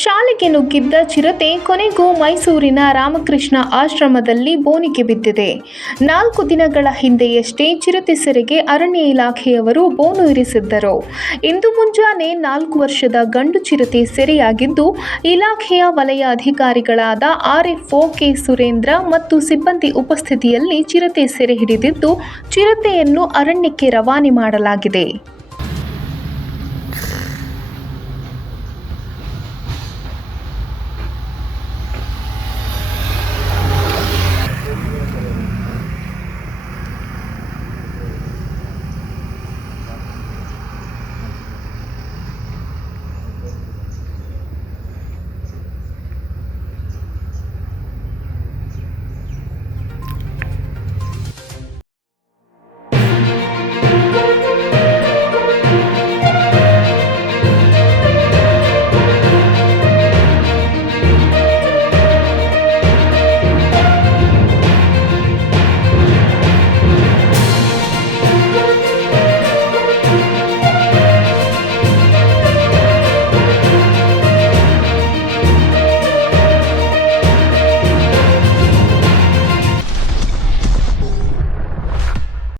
ಶಾಲೆಗೆ ನುಗ್ಗಿದ್ದ ಚಿರತೆ ಕೊನೆಗೂ ಮೈಸೂರಿನ ರಾಮಕೃಷ್ಣ ಆಶ್ರಮದಲ್ಲಿ ಬೋನಿಗೆ ಬಿದ್ದಿದೆ. 4 ದಿನಗಳ ಹಿಂದೆಯಷ್ಟೇ ಚಿರತೆ ಸೆರೆಗೆ ಅರಣ್ಯ ಇಲಾಖೆಯವರು ಬೋನು ಇರಿಸಿದ್ದರು. ಇಂದು ಮುಂಜಾನೆ 4 ವರ್ಷದ ಗಂಡು ಚಿರತೆ ಸೆರೆಯಾಗಿದ್ದು, ಇಲಾಖೆಯ ವಲಯ ಅಧಿಕಾರಿಗಳಾದ RFO ಕೆ. ಸುರೇಂದ್ರ ಮತ್ತು ಸಿಬ್ಬಂದಿ ಉಪಸ್ಥಿತಿಯಲ್ಲಿ ಚಿರತೆ ಸೆರೆ ಹಿಡಿದಿದ್ದು, ಚಿರತೆಯನ್ನು ಅರಣ್ಯಕ್ಕೆ ರವಾನೆ ಮಾಡಲಾಗಿದೆ.